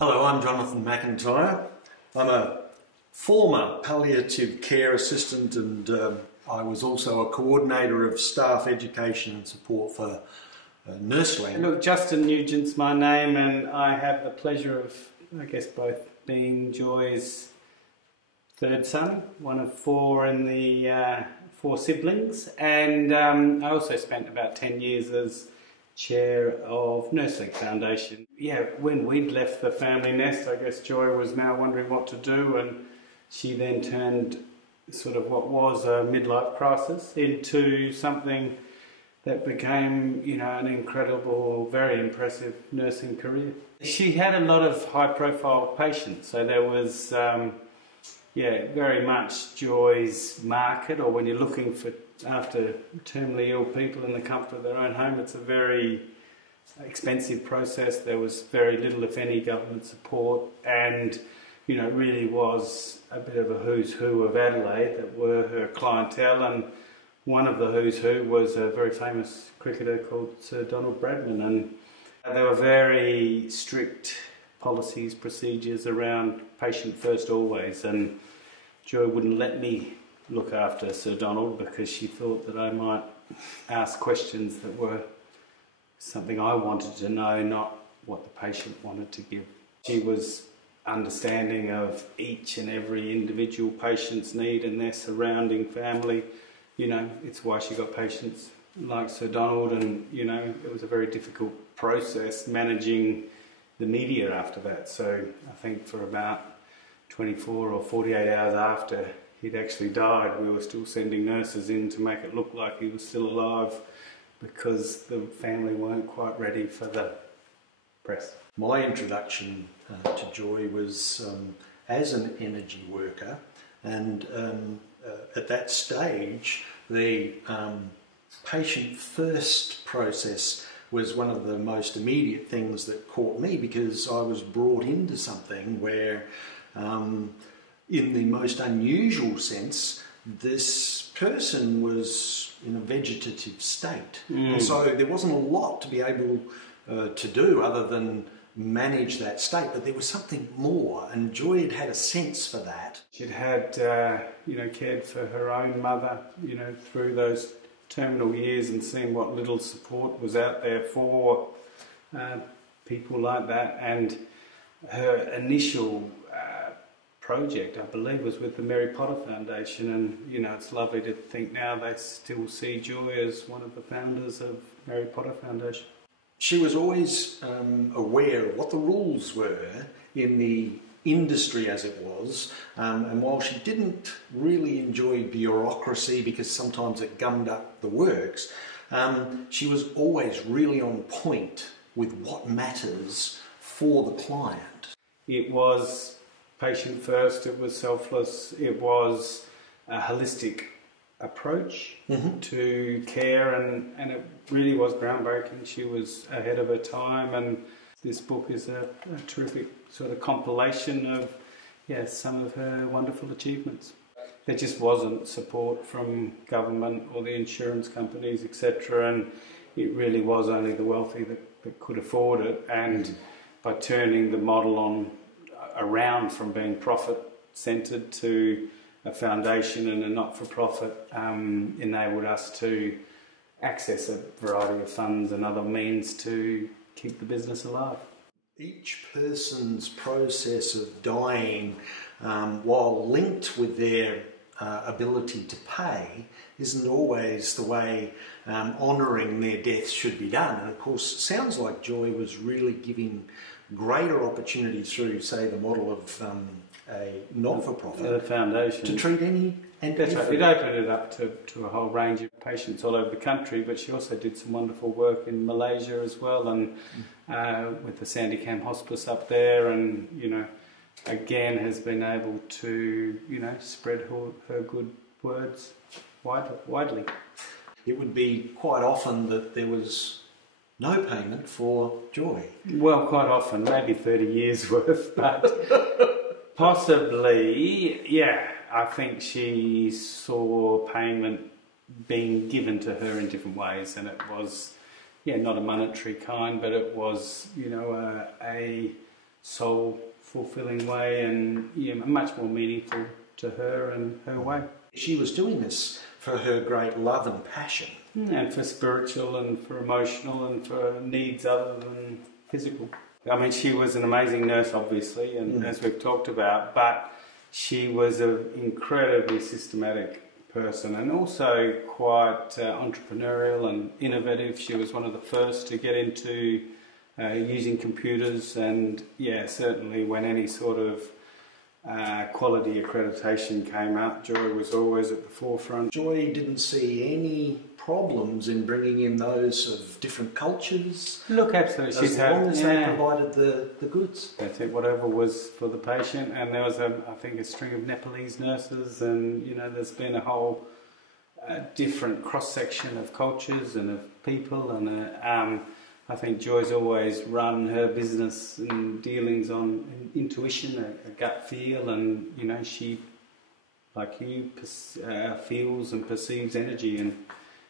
Hello, I'm Jonathan McIntyre. I'm a former palliative care assistant and I was also a coordinator of staff education and support for Nurseland. Look, Joy Nugent's my name, and I have the pleasure of, both being Joy's third son, one of four in the four siblings, and I also spent about 10 years as chair of Nurseland Foundation. Yeah, when we'd left the family nest, I guess Joy was now wondering what to do, and she then turned sort of what was a midlife crisis into something that became, an incredible, very impressive nursing career. She had a lot of high-profile patients, so there was, very much Joy's market, or when you're looking for after terminally ill people in the comfort of their own home, it's a very expensive process. There was very little, if any, government support, and it really was a bit of a who's who of Adelaide that were her clientele, and one of the who's who was a very famous cricketer called Sir Donald Bradman, and there were very strict policies, procedures around patient first always, and Joy wouldn't let me look after Sir Donald because she thought that I might ask questions that were something I wanted to know, not what the patient wanted to give. She was understanding of each and every individual patient's need and their surrounding family. It's why she got patients like Sir Donald, and it was a very difficult process managing the media after that. So I think for about 24 or 48 hours after he'd actually died, we were still sending nurses in to make it look like he was still alive because the family weren't quite ready for the press. My introduction to Joy was as an energy worker, and at that stage the patient first process was one of the most immediate things that caught me, because I was brought into something where in the most unusual sense, this person was in a vegetative state. And so there wasn't a lot to be able to do other than manage that state, but there was something more, and Joy had had a sense for that. She'd had, cared for her own mother, through those terminal years, and seen what little support was out there for people like that, and her initial project, I believe, was with the Mary Potter Foundation, and it's lovely to think now they still see Joy as one of the founders of Mary Potter Foundation. She was always aware of what the rules were in the industry as it was, and while she didn't really enjoy bureaucracy because sometimes it gummed up the works, she was always really on point with what matters for the client. It was patient first, it was selfless, it was a holistic approach to care, and it really was groundbreaking. She was ahead of her time, and this book is a terrific sort of compilation of some of her wonderful achievements. There just wasn't support from government or the insurance companies, etc., and it really was only the wealthy that could afford it, and by turning the model around from being profit-centred to a foundation and a not-for-profit, enabled us to access a variety of funds and other means to keep the business alive. Each person's process of dying, while linked with their ability to pay, isn't always the way honouring their death should be done. And of course, it sounds like Joy was really giving greater opportunity through, say, the model of a not-for-profit foundation to treat any and That's right. every. It opened it up to a whole range of patients all over the country, but she also did some wonderful work in Malaysia as well, and with the Sandicam Hospice up there, and again has been able to spread her good words widely. It would be quite often that there was no payment for Joy. Well, quite often, maybe 30 years worth, but possibly, yeah. I think she saw payment being given to her in different ways, and it was, not a monetary kind, but it was, a soul-fulfilling way, and much more meaningful to her and her way. She was doing this for her great love and passion. And for spiritual and for emotional and for needs other than physical. I mean, she was an amazing nurse, obviously, and as we've talked about, but she was an incredibly systematic person and also quite entrepreneurial and innovative. She was one of the first to get into using computers, and certainly when any sort of quality accreditation came out, Joy was always at the forefront. Joy didn't see any problems in bringing in those of different cultures. Look, absolutely. As long as they provided the goods. That's it, whatever was for the patient. And there was, I think, a string of Nepalese nurses, and there's been a whole different cross-section of cultures and of people, and I think Joy's always run her business and dealings on intuition, a gut feel, and she, like you, feels and perceives energy, and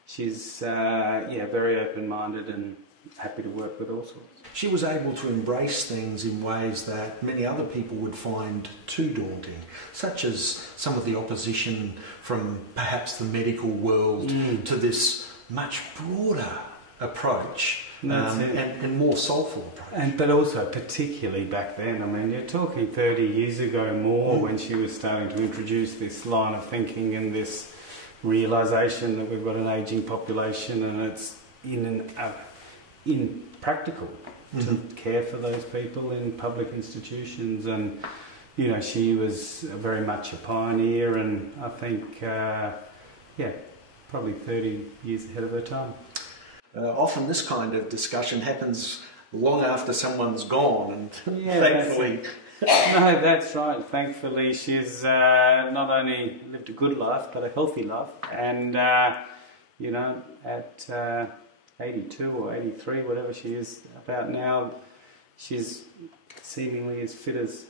she's very open-minded and happy to work with all sorts. She was able to embrace things in ways that many other people would find too daunting, such as some of the opposition from perhaps the medical world to this much broader approach and more soulful approach. But also particularly back then, I mean, you're talking 30 years ago more when she was starting to introduce this line of thinking and this realisation that we've got an ageing population, and it's impractical to care for those people in public institutions, and she was very much a pioneer, and I think probably 30 years ahead of her time. Often this kind of discussion happens long after someone's gone, and thankfully... No, that's right. Thankfully, she's not only lived a good life, but a healthy life. And, at 82 or 83, whatever she is about now, she's seemingly as fit as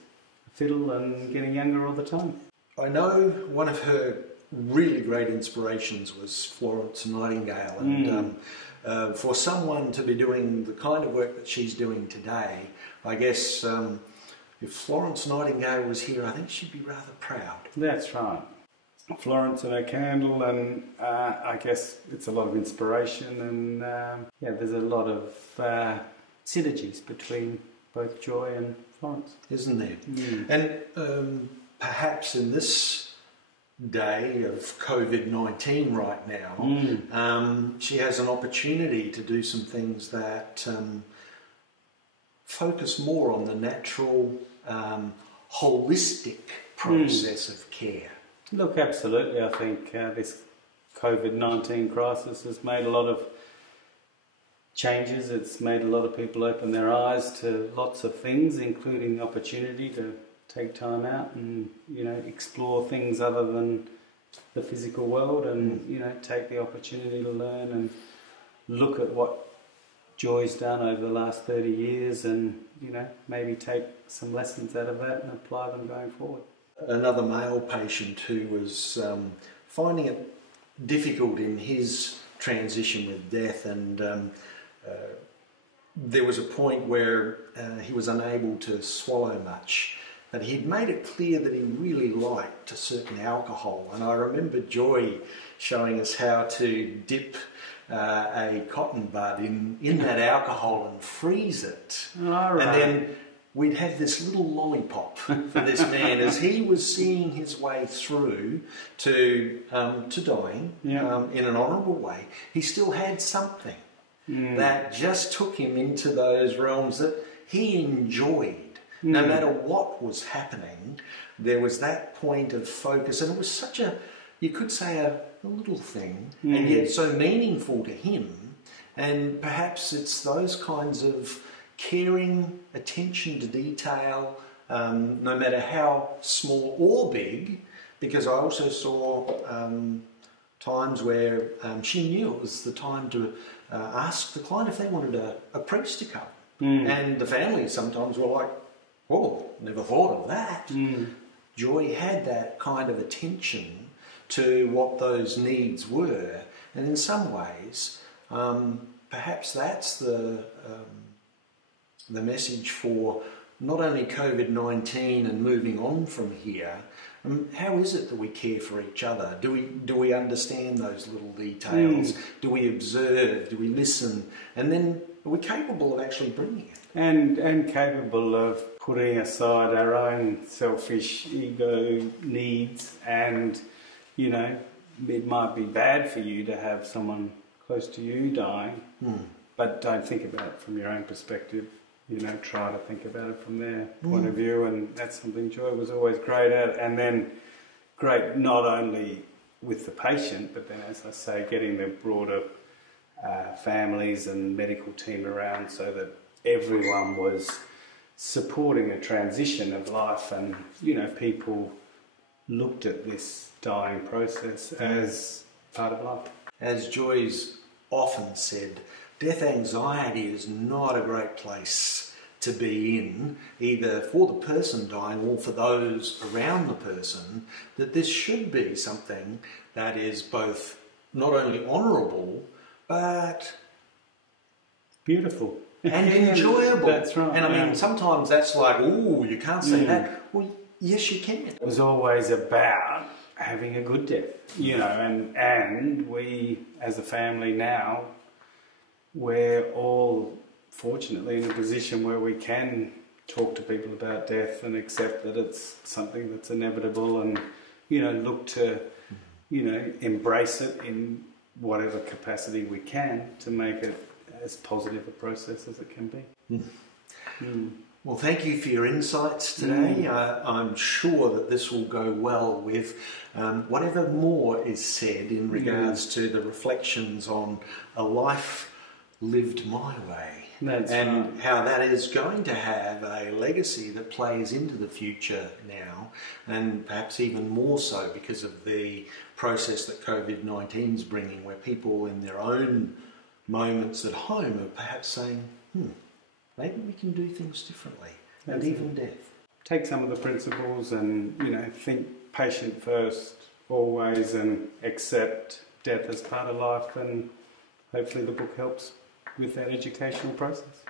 a fiddle and getting younger all the time. I know one of her really great inspirations was Florence Nightingale, and for someone to be doing the kind of work that she's doing today, I guess if Florence Nightingale was here, I think she'd be rather proud. That's right. Florence and her candle, and I guess it's a lot of inspiration, and there's a lot of synergies between both Joy and Florence. Isn't there? And perhaps in this day of COVID-19 right now, she has an opportunity to do some things that focus more on the natural, holistic process of care. Look, absolutely. I think this COVID-19 crisis has made a lot of changes. It's made a lot of people open their eyes to lots of things, including the opportunity to take time out and explore things other than the physical world, and take the opportunity to learn and look at what Joy's done over the last 30 years, and maybe take some lessons out of that and apply them going forward. Another male patient who was finding it difficult in his transition with death, and there was a point where he was unable to swallow much, but he'd made it clear that he really liked a certain alcohol, and I remember Joy showing us how to dip a cotton bud in that alcohol and freeze it. All right. And then we'd have this little lollipop for this man as he was seeing his way through to dying in an honourable way. He still had something that just took him into those realms that he enjoyed. No matter what was happening, there was that point of focus, and it was such a, you could say a little thing, and yet so meaningful to him. And perhaps it's those kinds of caring, attention to detail, no matter how small or big, because I also saw times where she knew it was the time to ask the client if they wanted a priest to come. And the family sometimes were like, "Oh, never thought of that." Joy had that kind of attention to what those needs were, and in some ways, perhaps that's the message for not only COVID-19 and moving on from here, how is it that we care for each other? Do we understand those little details? Do we observe? Do we listen? And then are we capable of actually bringing it? And capable of putting aside our own selfish ego needs, and, you know, it might be bad for you to have someone close to you dying, but don't think about it from your own perspective. You know, try to think about it from their point of view, and that's something Joy was always great at. And then great not only with the patient, but then, as I say, getting the broader families and medical team around so that everyone was supporting a transition of life, and, you know, people looked at this dying process as part of life. As Joy's often said, death anxiety is not a great place to be in, either for the person dying or for those around the person, that this should be something that is both not only honourable, but beautiful. And enjoyable. That's right. And I mean, sometimes that's like, oh, you can't say that. Well, yes, you can. It was always about having a good death, you know, and we, as a family now, we're all fortunately in a position where we can talk to people about death and accept that it's something that's inevitable, and, you know, look to, you know, embrace it in whatever capacity we can to make it as positive a process as it can be. Well, thank you for your insights today. I'm sure that this will go well with whatever more is said in regards to the reflections on a life lived my way. That's and right. How that is going to have a legacy that plays into the future now, and perhaps even more so because of the process that COVID-19 is bringing, where people in their own moments at home are perhaps saying, maybe we can do things differently. And even death. Take some of the principles and, you know, think patient first always, and accept death as part of life, and hopefully the book helps with that educational process.